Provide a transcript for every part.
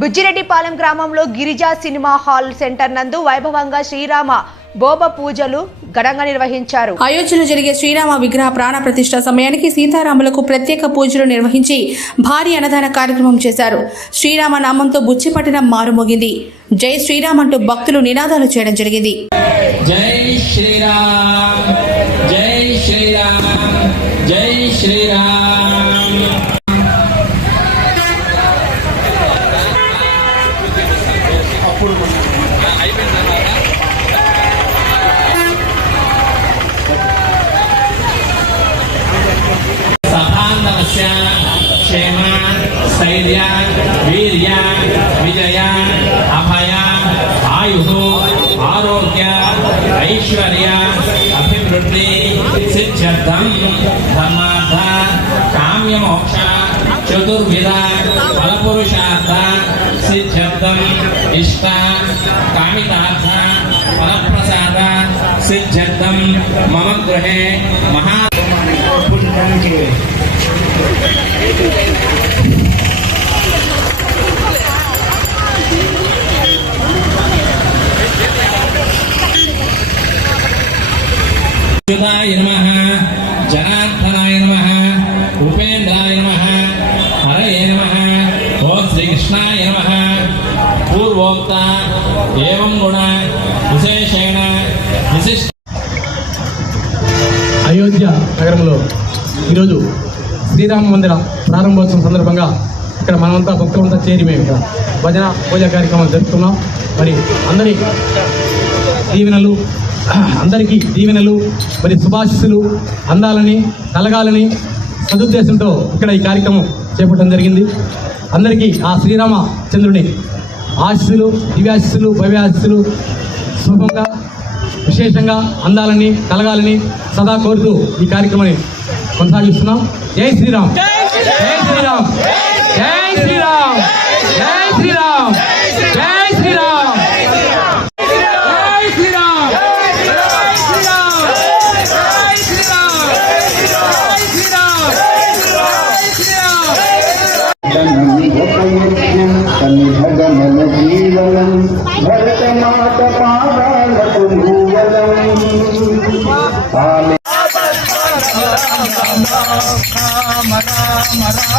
బుజ్జిరెడ్డిపాలెం గ్రామంలో Girija cinema hall centre నందు వైభవంగా శ్రీరామ బోబ పూజలు ఘనంగా నిర్వహించారు. అయోధ్యలో జరిగే శ్రీరామ విగ్రహ ప్రాణ ప్రతిష్ట సమయానికి సీతారాములకు ప్రత్యేక పూజలు నిర్వహించి భారీ అన్నదాన కార్యక్రమం చేశారు. శ్రీరామ నామంతో బుచ్చిపట్టిన మారుమోగింది. జై శ్రీరామ్ అంటూ భక్తులు నినాదాలు చేయడం జరిగింది. జై శ్రీరామ్ జై శ్రీరామ్ జై శ్రీరామ్. ऐश्वर्या अभिवृद्धि सिद्धम धर्मार्थ काम्य मोक्ष चतुर्विध फल पुरुषार्थ सिद्ध्यर्थम इष्ट, कामितार्थ फल प्रसाद सिद्धम मम गृह महा అచ్యుతాయ నమ జనార్దనాయ నమ ఉపేంద్రాయ నమ హరయే నమ ఓం శ్రీకృష్ణాయ నమ పూర్వోక్త ఏం గుణ విశేషేణ విశిష్ట అయోధ్య నగరంలో ఈరోజు శ్రీరామ మందిర ప్రారంభోత్సవం సందర్భంగా ఇక్కడ మనమంతా భక్తులంతా చేరి మేము ఇక్కడ భజన పూజ కార్యక్రమాలు జరుపుతున్నాం మరి అందరి దీవెనలు అందరికీ దీవెనలు మరి శుభాశిస్సులు అందాలని కలగాలని సదుద్దేశంతో ఇక్కడ ఈ కార్యక్రమం చేపట్టడం జరిగింది. అందరికీ ఆ శ్రీరామ చంద్రుని ఆశీస్సులు దివ్యాశిస్సులు భవ్యాశిస్సులు శుభంగా విశేషంగా అందాలని కలగాలని సదా కోరుతూ ఈ కార్యక్రమాన్ని కొనసాగిస్తున్నాం. జై శ్రీరామ్. జై శ్రీరామ్. జై శ్రీరామ్. జై శ్రీరామ్. జై భగమన జీవనం భరతమాత పాదాలకు భూవలం రామ రామ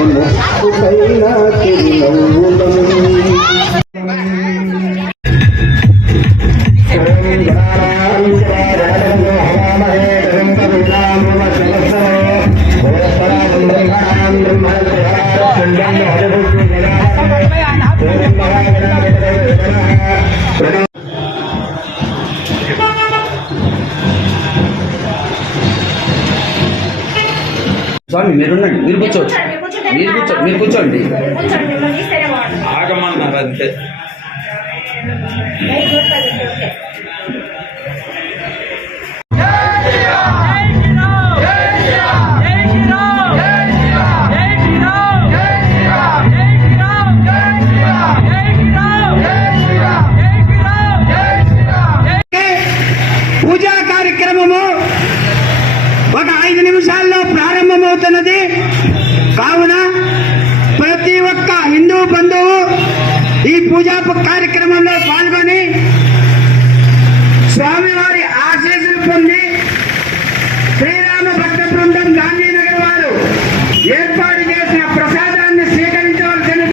ఆమె ముక్కుపైన చిరునవ్వులం స్వామి మీరుండండి మీరు కూర్చోవచ్చు మీరు కూర్చో మీరు కూర్చోండి. ఆగమన్నారు అంతే. పూజా కార్యక్రమము ఒక ఐదు నిమిషాల్లో ప్రారంభమవుతున్నది. కావున ప్రతి ఒక్క హిందూ బంధువు ఈ పూజా కార్యక్రమంలో పాల్గొని